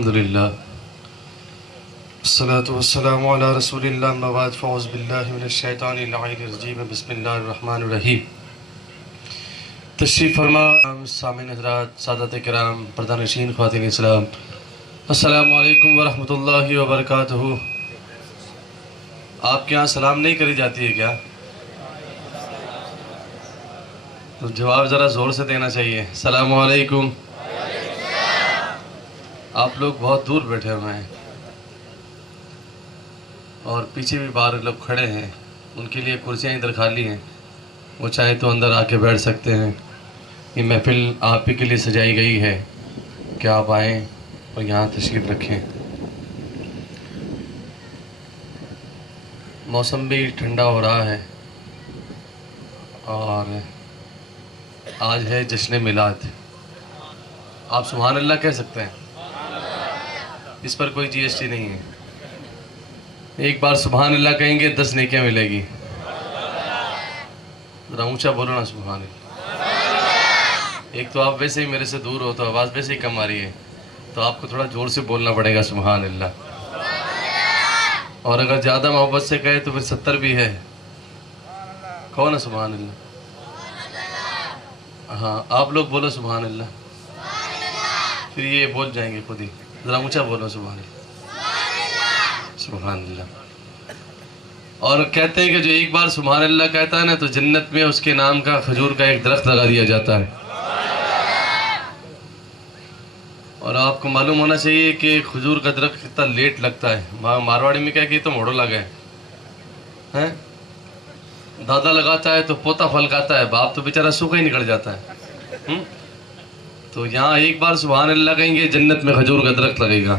الحمدللہ والصلاة والسلام علی رسول اللہ اما بعد فاعوذ باللہ من الشیطان اللعین الرجیم بسم اللہ الرحمن الرحیم تشریف فرما سامعین حضرات سادات کرام پردہ-نشین خواتین اسلام السلام علیکم ورحمۃ اللہ وبرکاتہ۔ آپ کے یہاں سلام نہیں کری جاتی ہے کیا؟ تو جواب ذرا زور سے دینا چاہیے۔ السلام علیکم۔ آپ لوگ بہت دور بیٹھے ہوئے ہیں اور پیچھے بھی باہر لوگ کھڑے ہیں، ان کے لیے کرسیاں ادھر خالی ہیں، وہ چاہے تو اندر آ کے بیٹھ سکتے ہیں۔ یہ محفل آپ ہی کے لیے سجائی گئی ہے کہ آپ آئیں اور یہاں تشریف رکھیں۔ موسم بھی ٹھنڈا ہو رہا ہے اور آج ہے جشن میلاد۔ آپ سبحان اللہ کہہ سکتے ہیں، اس پر کوئی جی ایس ٹی نہیں ہے۔ ایک بار سبحان اللہ کہیں گے 10 نیکیاں ملے گی۔ ذرا اونچا بولو نا سبحان اللہ۔ ایک تو آپ ویسے ہی میرے سے دور ہو تو آواز ویسے ہی کم آ رہی ہے، تو آپ کو تھوڑا زور سے بولنا پڑے گا سبحان اللہ۔ اور اگر زیادہ محبت سے کہے تو پھر 70 بھی ہے۔ کہو نا سبحان اللہ۔ ہاں آپ لوگ بولو سبحان اللہ، پھر یہ بول جائیں گے خود ہی۔ ذرا اونچا بولو سبحان اللہ، سبحان اللہ۔ اور کہتے ہیں کہ جو ایک بار سبحان اللہ کہتا ہے نا تو جنت میں اس کے نام کا کھجور کا ایک درخت لگا دیا جاتا ہے۔ اور آپ کو معلوم ہونا چاہیے کہ کھجور کا درخت کتنا لیٹ لگتا ہے۔ مارواڑی میں کہا کہ یہ تو موڑو لگا ہے، دادا لگاتا ہے تو پوتا پھل کھاتا ہے، باپ تو بیچارہ سوکھا ہی نکل جاتا ہے۔ تو یہاں ایک بار سبحان اللہ کہیں گے جنت میں کھجور کا درخت لگے گا۔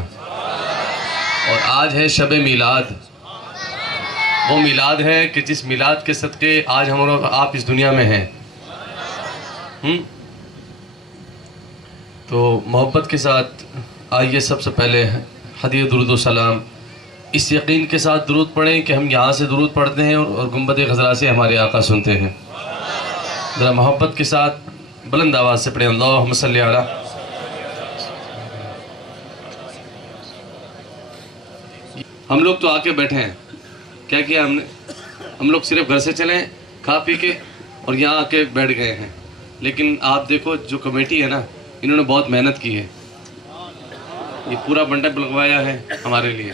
اور آج ہے شب میلاد، وہ میلاد ہے کہ جس میلاد کے صدقے آج ہم اور آپ اس دنیا میں ہیں۔ تو محبت کے ساتھ آئیے سب سے پہلے ہدیہ درود و سلام اس یقین کے ساتھ درود پڑھیں کہ ہم یہاں سے درود پڑھتے ہیں اور گنبد خضرا سے ہمارے آقا سنتے ہیں۔ ذرا محبت کے ساتھ بلند آواز سے پڑھیں اللہم صلی علی۔ ہم لوگ تو آ کے بیٹھے ہیں، کیا کیا ہم نے؟ ہم لوگ صرف گھر سے چلیں کھا پی کے اور یہاں آ کے بیٹھ گئے ہیں، لیکن آپ دیکھو جو کمیٹی ہے نا، انہوں نے بہت محنت کی ہے۔ یہ پورا بنڈپ لگوایا ہے ہمارے لیے،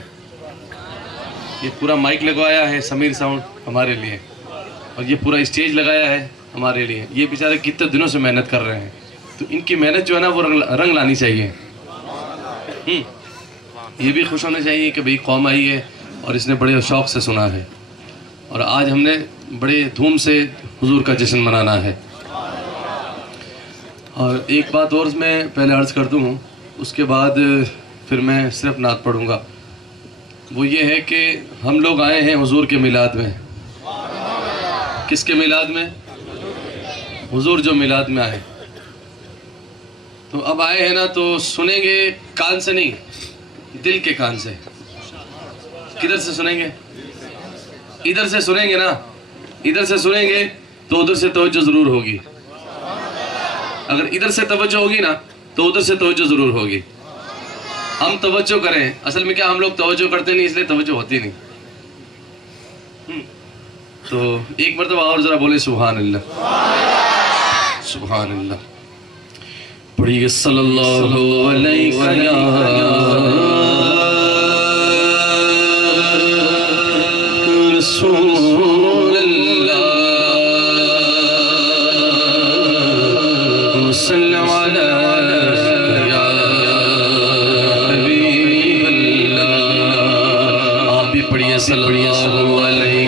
یہ پورا مائک لگوایا ہے سمیر ساؤنڈ ہمارے لیے، اور یہ پورا اسٹیج لگایا ہے ہمارے لیے۔ یہ بیچارے کتنے دنوں سے محنت کر رہے ہیں، تو ان کی محنت جو ہے نا وہ رنگ لانی چاہیے۔ یہ بھی خوش ہونا چاہیے کہ بھئی قوم آئی ہے اور اس نے بڑے شوق سے سنا ہے، اور آج ہم نے بڑے دھوم سے حضور کا جشن منانا ہے۔ اور ایک بات اور میں پہلے عرض کر دوں، اس کے بعد پھر میں صرف نعت پڑھوں گا۔ وہ یہ ہے کہ ہم لوگ آئے ہیں حضور کے میلاد میں۔ کس کے میلاد میں؟ حضور جو میلاد میں آئے۔ تو اب آئے ہیں نا تو سنیں گے کان سے نہیں، دل کے کان سے۔ کدھر سے سنیں گے؟ ادھر سے سنیں گے نا، ادھر سے سنیں گے تو ادھر سے توجہ ضرور ہوگی۔ اگر ادھر سے توجہ ہوگی نا تو ادھر سے توجہ ضرور ہوگی۔ ہم توجہ کریں، اصل میں کیا ہم لوگ توجہ کرتے نہیں، اس لیے توجہ ہوتی نہیں۔ تو ایک مرتبہ اور ذرا بولے سبحان اللہ، سبحان اللہ پڑھیے صلی اللہ علیہ وسلم رسول اللہ وسلم علی یا حبیب اللہ۔ آپ بھی پڑھیے صلی اللہ علیہ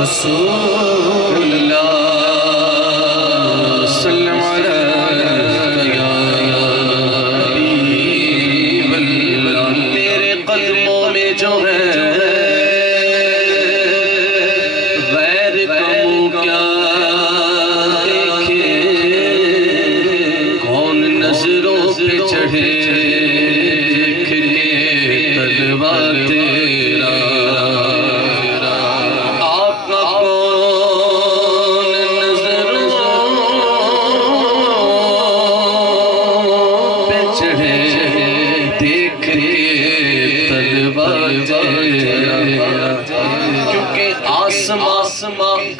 رسول اللہ وسلم علی یا حبیب اللہ۔ تیرے قدموں میں جو ہے غیر کموں کیا دیکھے، کون نظروں پہ چڑھے کھلے تلوار تیرا۔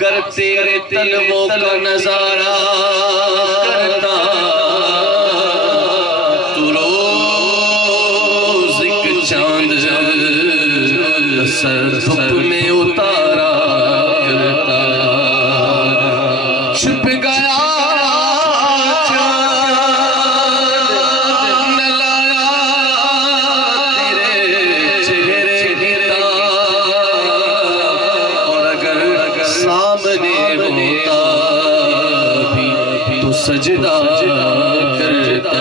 گر تیرے طلبوں کا نظارہ کرتا تو روز ایک چاند سر دھوپ میں اتارا کرتا چھپ گیا سجدہ کرتا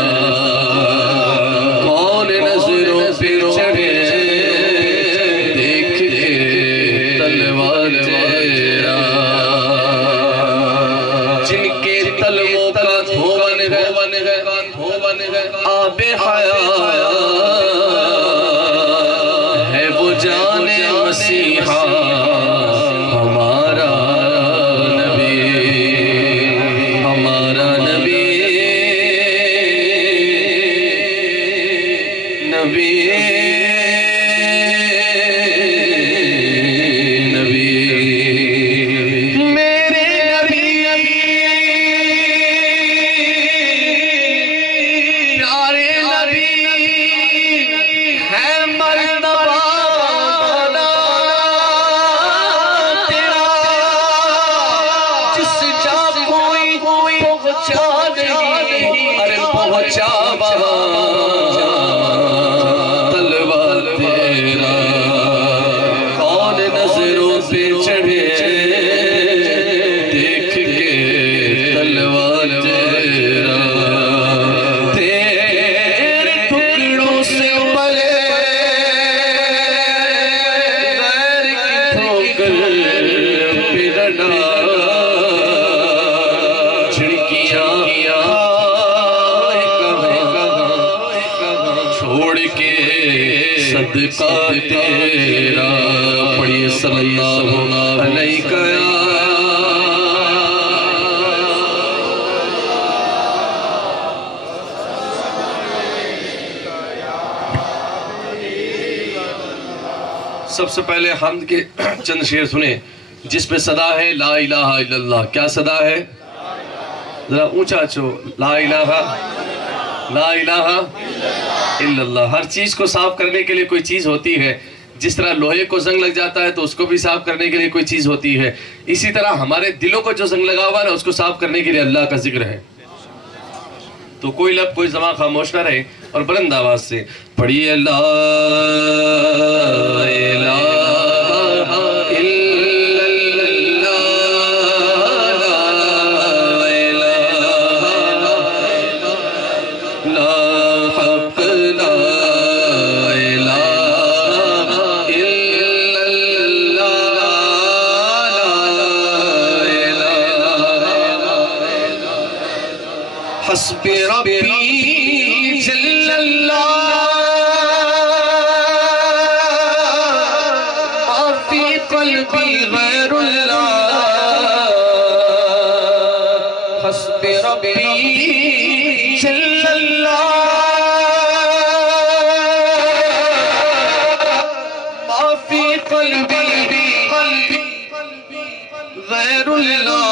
کون نظروں پہ چڑھے دیکھ کے تلوار تیرا جن کے تلووں کا دھون ہے آب حیات ہے وہ جان مسیحا ہمارا صدقہ تیرا پڑھیے صلی اللہ علیہ سب سے پہلے حمد کے چند شعر سنیں جس پہ صدا ہے لا الہ الا اللہ. کیا صدا ہے؟ ذرا اونچا چھو. لا الہ الا اللہ. ہر چیز کو صاف کرنے کے لیے کوئی چیز ہوتی ہے. جس طرح لوہے کو زنگ لگ جاتا ہے تو اس کو بھی صاف کرنے کے لیے کوئی چیز ہوتی ہے. اسی طرح ہمارے دلوں کو جو زنگ لگا ہوا ہے اس کو صاف کرنے کے لیے اللہ کا ذکر ہے. تو کوئی لب کوئی زبان خاموش نہ رہے اور بلند آواز سے پڑھیے لا الہ حسبی ربی جل اللہ ما فی قلبی غیر اللہ. حسبی ربی جل اللہ ما فی قلبی غیر اللہ.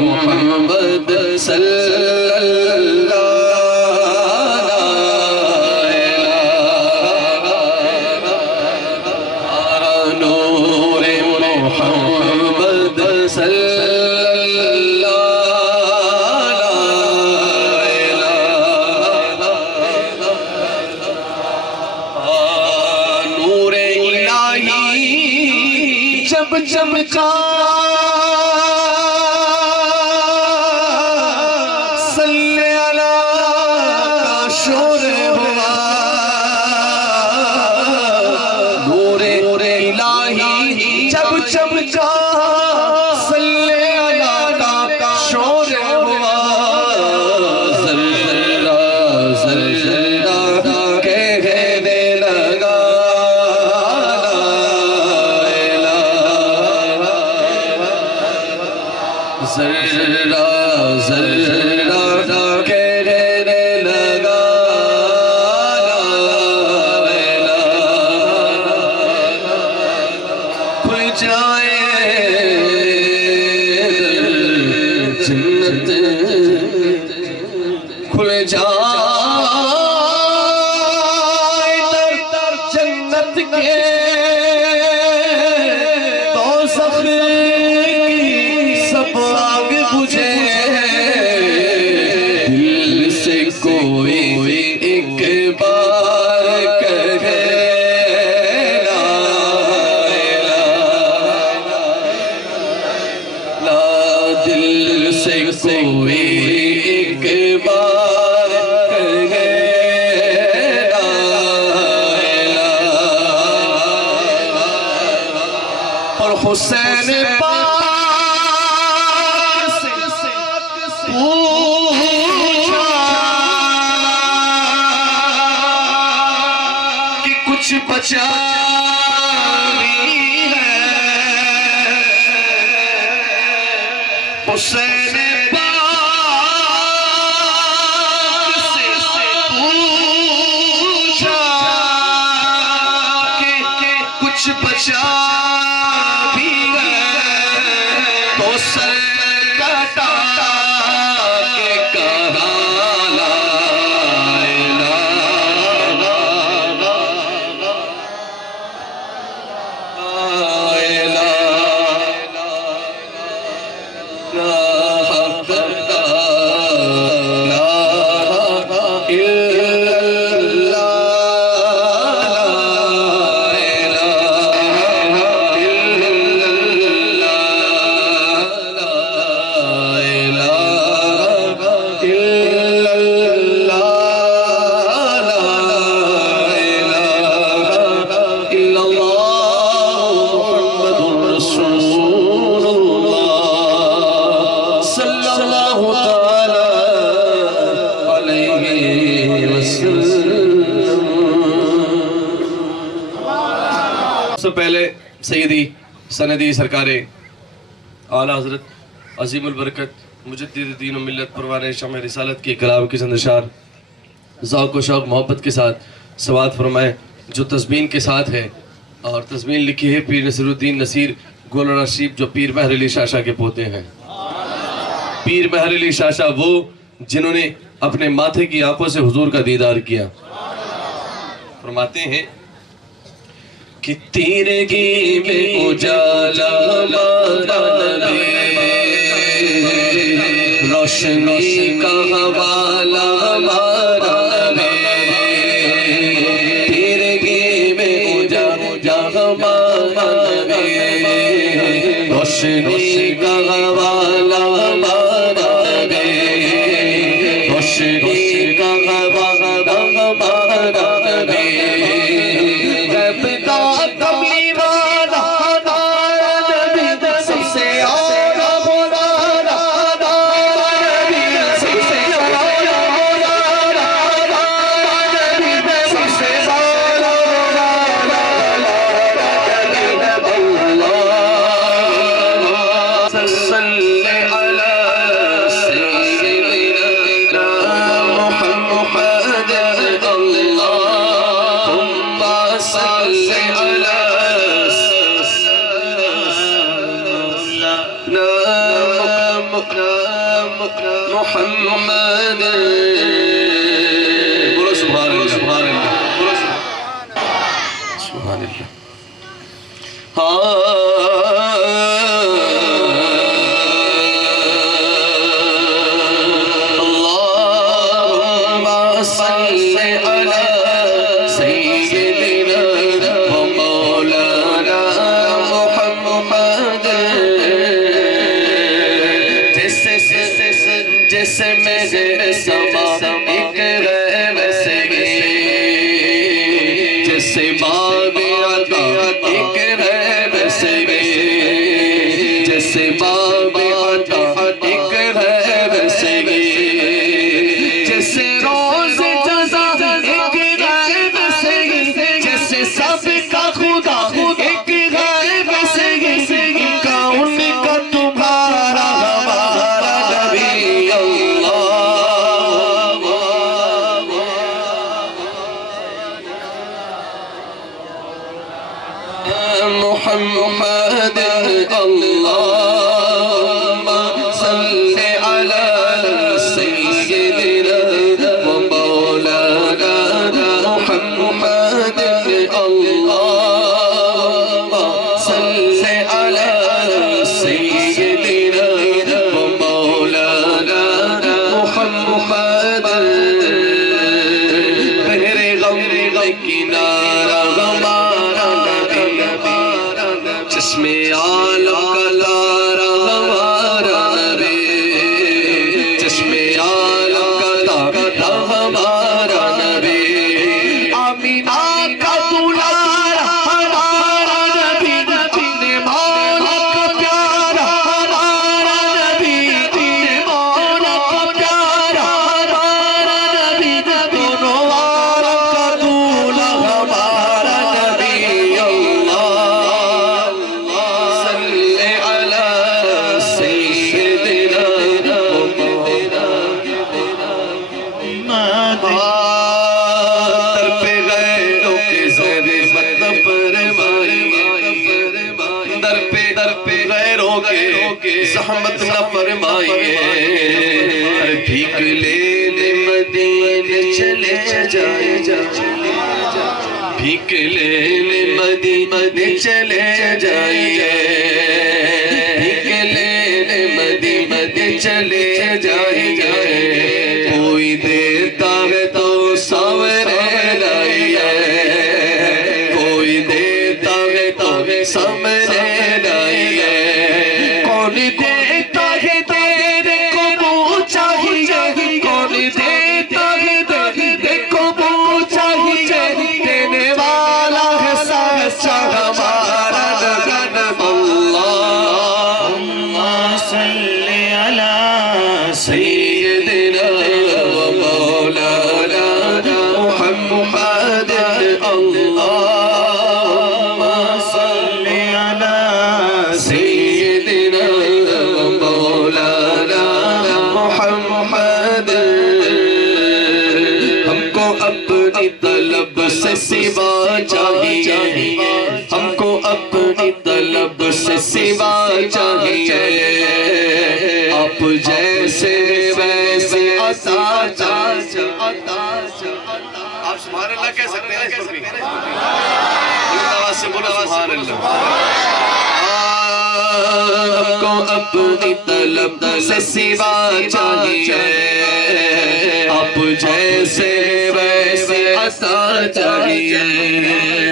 محمد صلی اللہ نور محمد صلی اللہ نور الہی جب چمکا چمکا صلی اللہ کا شور ہوا ذرہ ذرہ کہنے لگا ذرہ ذرہ کہنے لگا جائے در جنت کے دوزخ کی سب آگ بجھے دل سے کوئی ایک بار کہے لا دل سے کوئی ایک بار کہے لا اور حسین پاک سے پوچھا کہ کچھ بچا حسین پاک سے پوچھا کہ کچھ بچا بھی ہے تو سر کٹا کے کہا لا سب پہلے سیدی سندی سرکار اعلیٰ حضرت عظیم البرکت مجدد دین و ملت پروان شمع رسالت کی کلام کی زندشار ذوق و شوق محبت کے ساتھ سوات فرمائے جو تزمین کے ساتھ ہے اور تزمین لکھی ہے پیر نصیر الدین نصیر گولڑا شریف جو پیر مہر علی شاشا کے پوتے ہیں۔ پیر مہر علی شاشا وہ جنہوں نے اپنے ماتھے کی آنکھوں سے حضور کا دیدار کیا۔ فرماتے ہیں کہ تیرگی میں اجالا ہمارا نبی، روشنی کا حوالہ ہمارا نبی، تیرگی میں اجالا ہمارا نبی، روشنی کا حوالہ ہمارا نبی، روشنی کا حوالہ ہمارا نبی، محمد بولو سبحان اللہ سبحان اللہ بولو سبحان اللہ۔ اللہم صل علی سیدنا و مولانا محمد، جس میں سما ایک غیر سگی، جس باب عطا ایک غیر سگی، جس باب عطا ایک غیر سگی، جس روز جزا ایک غیر سگی، جس سب کا خدا ایک غیر سگی، کون کا تمہارا محمد، اللہم صل علی سیدنا و کنارہ ہمارا نبی چشم عالم کا تارا ہمارا نبی چشم عالم کا تارا ہمارا نبی آمینہ کا دلارا ہمارا نبی اپنے مولا کا پیارا ہمارا نبی اپنے مولا کا پیارا ہمارا نبی دونوں عالم کا دولہ ہمارا نبی اللہ صلی علی سیدنا در پہ غیروں کے زیر مت فرمائیے در پہ غیروں کے زحمت نہ فرمائیے بھیک لینے مدینے چلے جائیں بھیک لینے مدینے چلے جائیے بھیک لینے مدینے چلے جائیے کوئی دیتا ہے تو سامنے لائیے کوئی دیتا ہے تو سامنے لائیے کون دیتا ہے تیرے کو وہ چاہیے کون دیتا ہے تیرے کو وہ چاہیے دینے والا ہے سچا ہمارا نبی اللہم صلی علی سیدنا و مولانا محمد اللہم صلی علی سیدنا و مولانا محمد ہم کو اپنی طلب سے سوا چاہیے ہم کو اپنی طلب سے سوا چاہیے آپ جیسے ویسے عطا چاہیے آپ سبحان اللہ کہہ سکتے ہیں آواز سے بولو سبحان اللہ ہم کو اپنی طلب سے سوا چاہیے آپ جیسے ویسے عطا چاہیے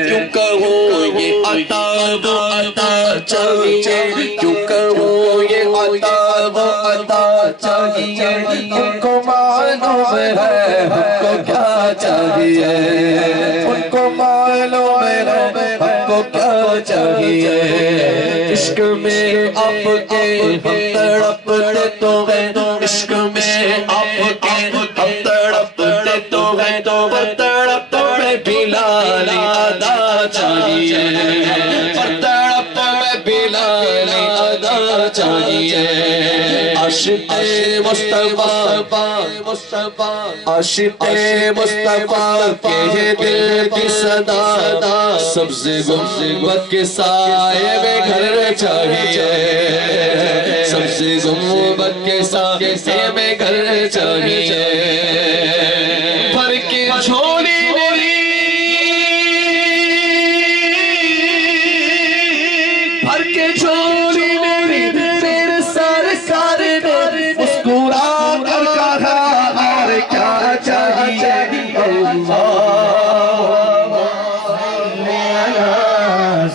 کیوں کہوں یہ عطا وہ عطا چاہیے کیوں کہوں یہ عطا وہ عطا چاہیے ان کو معلوم ہے ہم کو کیا چاہیے ان کو معلوم ہے ہم کو کیا چاہیے عشق میں آپ کے ہم تڑپتے تو ہیں عشق میں آپ کے ہم تڑپتے تو ہیں تو وہ تڑپ میں بلالی ادا چاہیے تڑپ میں بلالی ادا چاہیے عاشق مصطفیٰ عاشق مصطفیٰ کے دل کی صدا سبز گنبد کے سائے میں گھر چاہیے سبز گنبد کے سائے میں گھر چاہیے بھر کے جھولی میری بھر کے جھولی میری تیرے سرکار نے مسکرا کر کہا اور کیا چاہیے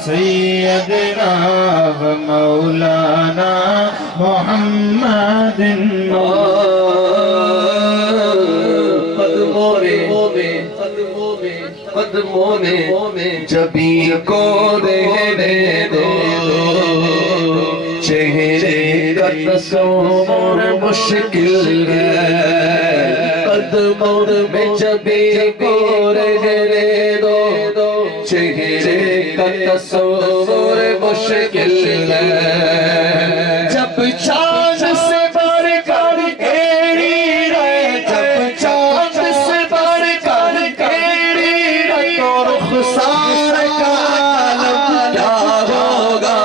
سیدنا و مولانا محمد قدموں میں جبی کو رہنے دو چہرے کا تصور مشکل ہے قدموں میں جبی کو رہنے دو چہرے کا تصور مشکل ہے جب چاند سے بڑھ کر ایڑی رہے جب چاند سے بڑھ کر ایڑی رہے تو رخسار کا عالم کیا ہوگا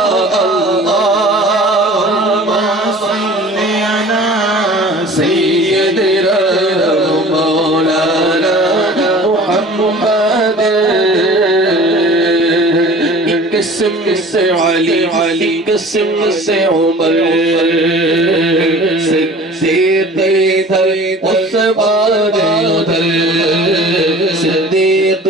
اللہم صلی علی سیدنا مولانا محمد قسم سے علی قسم سے عمر صدیق ادھر عثمان ادھر صدیق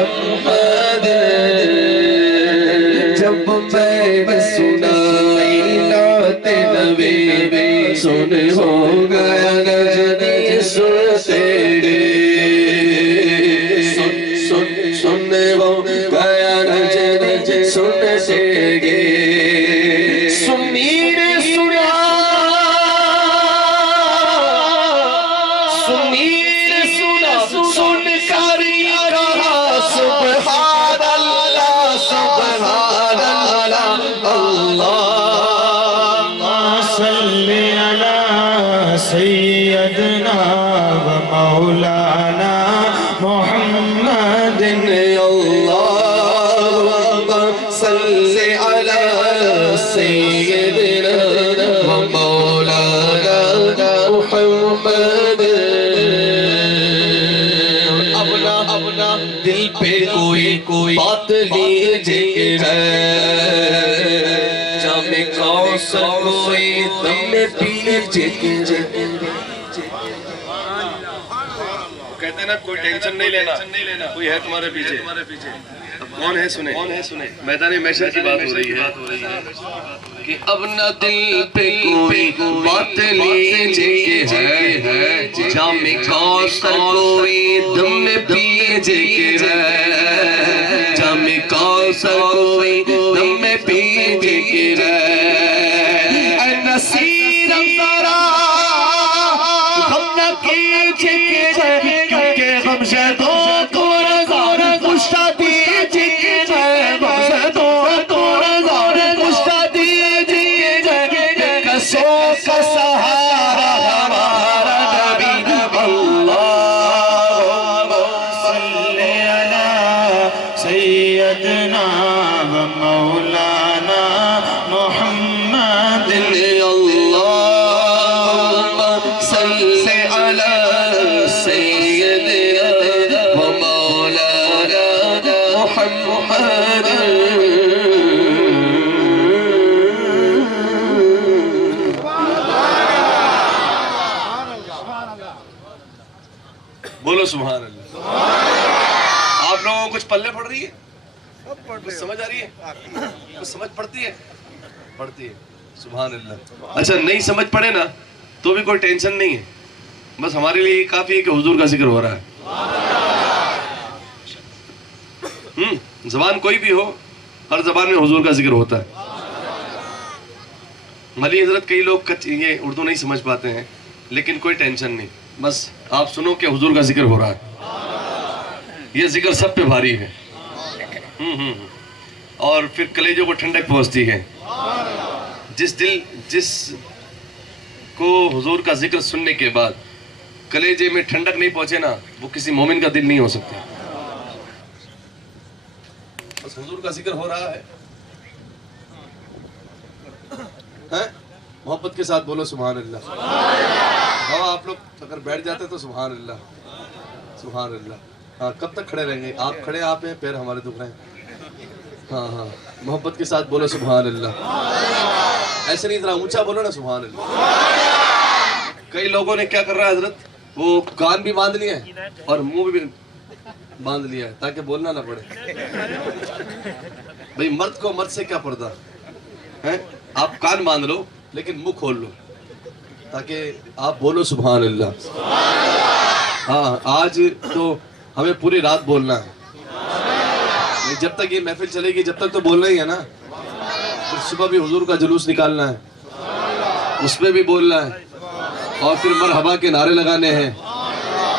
محمد جب میں سنا نعت نبی سن ہو گیا نجدی سنتے گے سن ہو گیا نجدی سنتے گے سیدنا و مولانا محمد اللہم صلی علی سیدنا و مولانا محمد اپنا دل پہ کوئی بات لیجئے جام کوثر کوئی دم پیجئے کہتے ہیں نا کوئی ٹینشن نہیں لینا کوئی ہے تمہارے پیچھے اب کون ہے سنیں میدان محشر کی بات ہو رہی ہے کہ اب نہ دل پہ کوئی بات لیجئے ہے جام کوثر کوئی دم پیجئے ہے جام کوثر کوئی دم پیجئے اے نصیر ذرا غم نہ کیجئے کیونکہ غم زدوں کو رضا کشتا دیجئے غم زدوں کو رضا کشتا دیجئے کسوں کا سہارا ہمارا نبی اللہم صلی علی سیدنا و مولانا محمد بولو سبحان اللہ. آپ لوگوں کو کچھ پلے پڑ رہی ہے؟ کچھ سمجھ آ رہی ہے؟ کچھ سمجھ پڑتی ہے؟ پڑتی ہے. سبحان اللہ. اچھا نہیں سمجھ پڑے نا تو بھی کوئی ٹینشن نہیں ہے, بس ہمارے لیے کافی ہے کہ حضور کا ذکر ہو رہا ہے. زبان کوئی بھی ہو, ہر زبان میں حضور کا ذکر ہوتا ہے. ملی حضرت کئی لوگ یہ اردو نہیں سمجھ پاتے ہیں, لیکن کوئی ٹینشن نہیں, بس آپ سنو کہ حضور کا ذکر ہو رہا ہے. یہ ذکر سب پہ بھاری ہے, اور پھر کلیجوں کو ٹھنڈک پہنچتی ہے. جس کو حضور کا ذکر سننے کے بعد کلیجے میں ٹھنڈک نہیں پہنچے نا, وہ کسی مومن کا دل نہیں ہو سکتا. بس حضور کا ذکر ہو رہا ہے, محبت کے ساتھ بولو سبحان اللہ. ہاں آپ لوگ اگر بیٹھ جاتے تو سبحان اللہ سبحان اللہ. ہاں کب تک کھڑے رہیں گے؟ آپ کھڑے آپ ہیں, پیر ہمارے دکھ رہے ہیں. ہاں محبت کے ساتھ بولو سبحان اللہ. ایسے نہیں, ذرا اونچا بولو نا سبحان اللہ. کئی لوگوں نے کیا کر رہا ہے حضرت, وہ کان بھی باندھ لیا ہے اور منہ بھی باندھ لیا ہے تاکہ بولنا نہ پڑے. بھئی مرد کو مرد سے کیا پردہ ہے؟ آپ کان باندھ لو لیکن منہ کھول لو تاکہ آپ بولو سبحان اللہ. ہاں آج تو ہمیں پوری رات بولنا ہے, جب تک یہ محفل چلے گی جب تک تو بولنا ہی ہے نا. پھر صبح بھی حضور کا جلوس نکالنا ہے, اس میں بھی بولنا ہے, اور پھر مرحبا کے نعرے لگانے ہیں.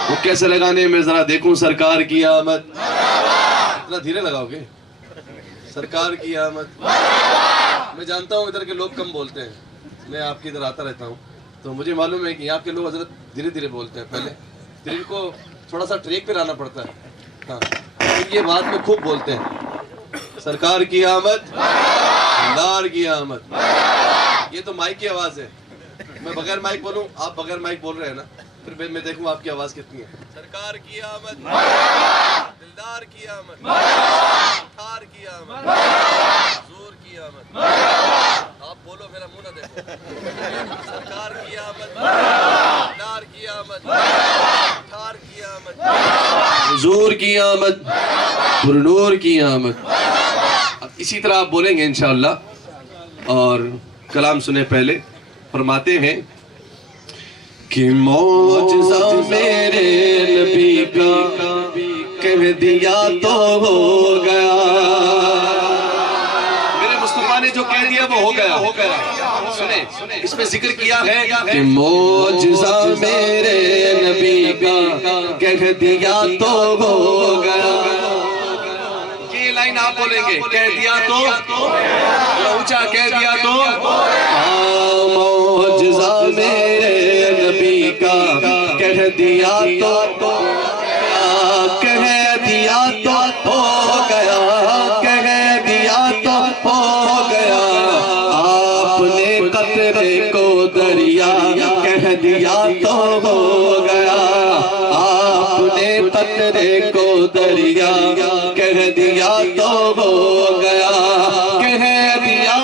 وہ کیسے لگانے ہیں میں ذرا دیکھوں. سرکار کی آمد, اتنا دھیرے لگاؤ گے, سرکار کی آمد. میں جانتا ہوں ادھر کے لوگ کم بولتے ہیں, میں آپ کی ادھر آتا رہتا ہوں تو مجھے معلوم ہے کہ یہاں کے لوگ حضرت دھیرے دھیرے بولتے ہیں. پہلے پھر ان کو تھوڑا سا ٹریک پہ لانا پڑتا ہے. ہاں پھر یہ بات میں خوب بولتے ہیں سرکار کی آمد, دار کی آمد. یہ تو مائک کی آواز ہے, میں بغیر مائک بولوں, آپ بغیر مائک بول رہے ہیں نا, پھر میں دیکھوں آپ کی آواز کتنی ہے. سرکار کی آمد, دلدار کی آمد, تھار کی آمد, حضور کی آمد. آپ بولو میرا منہ نہ دیکھو. سرکار کی آمد, دلدار کی آمد, تھار کی آمد, حضور کی آمد. پرنور کی آمد. اسی طرح آپ بولیں گے انشاءاللہ. اور کلام سنے پہلے فرماتے ہیں کہ معجزہ میرے نبی کا کہہ دیا تو ہو گیا. میرے مصطفیٰ نے جو کہہ دیا وہ ہو گیا. سنیں اس میں ذکر کیا ہے کہ معجزہ میرے نبی کا کہہ دیا تو ہو گیا. یہ لائن آپ بولیں گے, کہہ دیا تو اونچا, کہہ دیا تو. معجزہ میرے نبی کا کہہ دیا تو کہہ دیا تو ہو گیا. کہہ دیا تو ہو گیا. آپ نے قطرے کو دریا کہہ دیا تو ہو گیا. آپ نے قطرے کو دریا کہہ دیا تو ہو گیا. کہہ دیا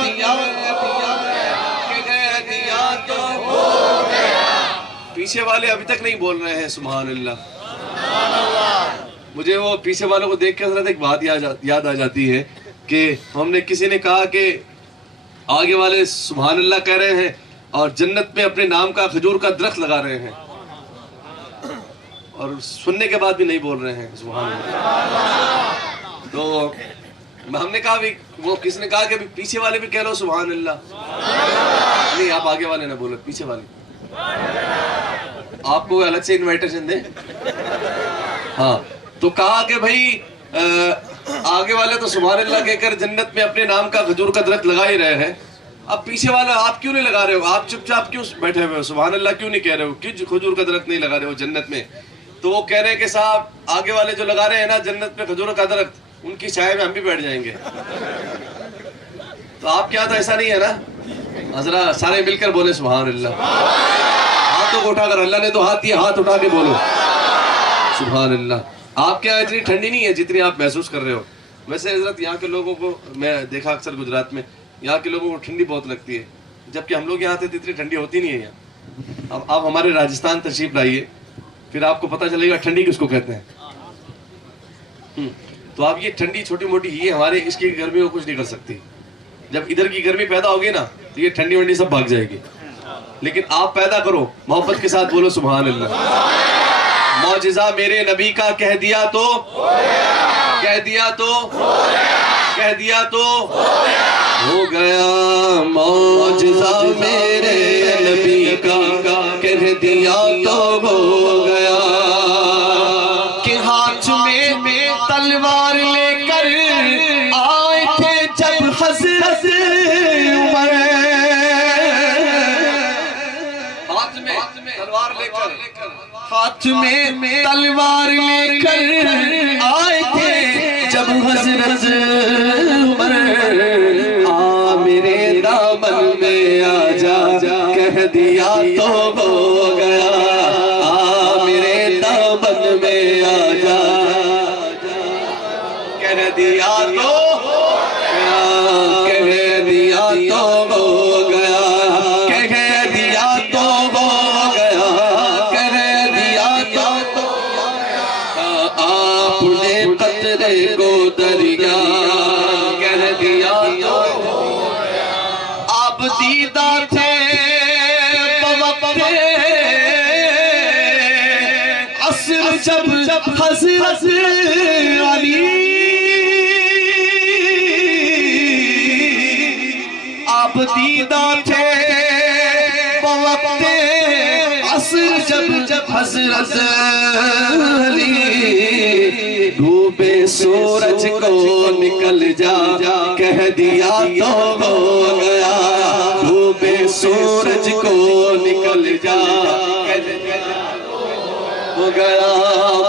تو ہو گیا. پیچھے والے ابھی تک نہیں بول رہے ہیں سبحان اللہ. مجھے وہ پیچھے والوں کو دیکھ کے حضرت ایک بات یاد آ جاتی ہے کہ ہم نے کسی نے کہا کہ آگے والے سبحان اللہ کہہ رہے ہیں اور جنت میں اپنے نام کا کھجور کا درخت لگا رہے ہیں, اور سننے کے بعد بھی نہیں بول رہے ہیں سبحان اللہ. تو ہم نے کہا بھی وہ کسی نے کہا کہ پیچھے والے بھی کہہ لو سبحان اللہ. نہیں, آپ آگے والے نہ بولو, پیچھے والے. آپ کو الگ سے انویٹیشن دیں. ہاں, تو کہا کہ بھائی آگے والے تو سبحان اللہ کہہ کر جنت میں اپنے نام کا کھجور کا درخت لگا ہی رہے ہیں. اب پیچھے والا آپ کیوں نہیں لگا رہے ہو؟ آپ چپ چاپ کیوں بیٹھے ہوئے ہو؟ سبحان اللہ کیوں نہیں کہہ رہے ہو؟ کیوں کھجور کا درخت نہیں لگا رہے ہو جنت میں؟ تو وہ کہہ رہے ہیں کہ صاحب آگے والے جو لگا رہے ہیں نا جنت میں کھجور کا درخت, ان کی چھائے میں ہم بھی بیٹھ جائیں گے. تو آپ کیا تھا, ایسا نہیں ہے نا. ذرا سارے مل کر بولے سبحان اللہ. ہاتھوں کو اٹھا کر, اللہ نے تو ہاتھ دیا, ہاتھ اٹھا کے بولو سبحان اللہ. آپ کیا اتنی ٹھنڈی نہیں ہے جتنی آپ محسوس کر رہے ہو. ویسے حضرت یہاں کے لوگوں کو میں دیکھا اکثر گجرات میں, یہاں کے لوگوں کو ٹھنڈی بہت لگتی ہے, جبکہ ہم لوگ یہاں تھے تو اتنی ٹھنڈی ہوتی نہیں ہے یہاں. اب آپ ہمارے راجستھان تشریف لائیے, پھر آپ کو پتہ چلے گا ٹھنڈی کس کو کہتے ہیں. تو آپ یہ ٹھنڈی چھوٹی موٹی یہ ہمارے اس کی گرمی کو کچھ نہیں کر سکتی. جب ادھر کی گرمی پیدا ہوگی نا تو یہ ٹھنڈی ونڈی سب بھاگ جائے گی. لیکن آپ پیدا کرو, محبت کے ساتھ بولو سبحان اللہ. معجزہ میرے نبی کا کہہ دیا تو کہہ دیا تو کہہ دیا تو ہو گیا. معجزہ میرے نبی کا کہہ دیا تو ہو گیا. کہ ہاتھ میں تلوار لے کر آئے تھے جب حضرت عمر. ہاتھ میں تلوار لے کر آئے تھے جب حضرت عمر. آ میرے دامن میں آ جا کہہ دیا تو ہو گیا. آ میرے دامن میں آ جا کہہ دیا تو کہہ دیا تو ہو گیا. کہہ دیا تو ہو گیا. آپ نے قطرے کو دریا کہہ دیا تو آپ دیدہ تھے بوقت عصر جب حضرت علی. آپ دیدہ تھے بوقت عصر جب حضرت علی. ڈوبے سورج کو نکل جا کہہ دیا تو ہو گیا. ڈوبے سورج کو نکل جا ہو گیا.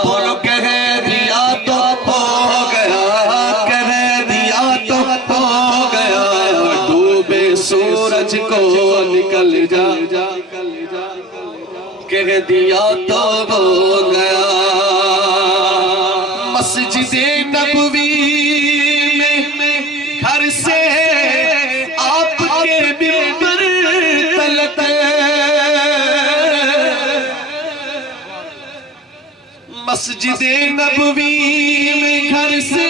بولو کہہ دیا تو ہو گیا. کہہ دیا تو ہو گیا. ڈوبے سورج کو نکل جا کہہ دیا تو ہو گیا. مسجد نبوی میں گھر سے آپ کے ممبر تلک. مسجد نبوی میں گھر سے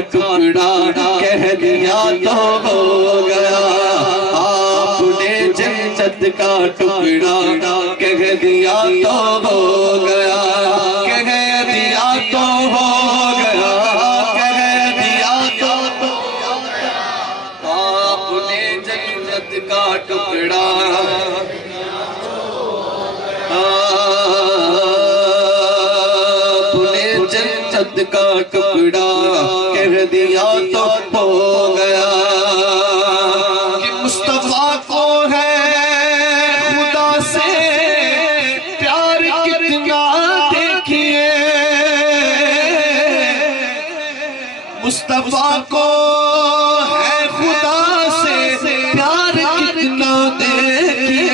ٹکڑا کہہ دیا تو ہو گیا آپ نے جنت کا ٹکڑا کہہ دیا تو ہو گیا کہہ دیا تو ہو گیا کہہ دیا تو آپ نے جنت کا ٹکڑا جنت کا ٹکڑا کہہ دیا تو ہو گیا کہ مصطفیٰ کو ہے خدا سے پیار کتنا دیکھیے مصطفیٰ کو ہے خدا سے پیار کتنا دیکھیے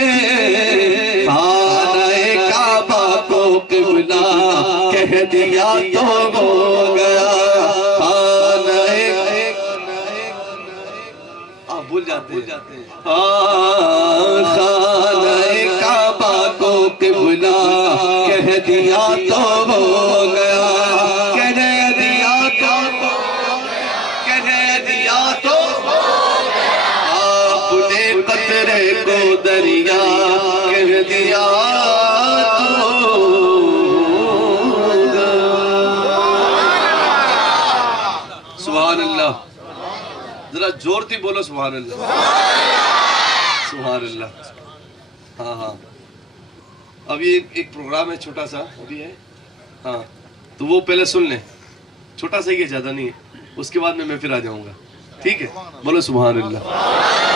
خانہ کعبہ کو قبلہ کہہ دیا تو ہو گیا بھول جاتے ہیں خانہ کعبہ کو قبلہ کہہ دیا تو ہو گیا کہہ دیا تو آپ نے قطرے کو دریا کہہ دیا سبحان اللہ ذرا زور تھی بولو سبحان اللہ سبحان اللہ ہاں اب یہ ایک پروگرام ہے چھوٹا سا ابھی ہے ہاں تو وہ پہلے سن لیں چھوٹا سا ہی ہے زیادہ نہیں ہے اس کے بعد میں پھر آ جاؤں گا ٹھیک ہے بولو سبحان اللہ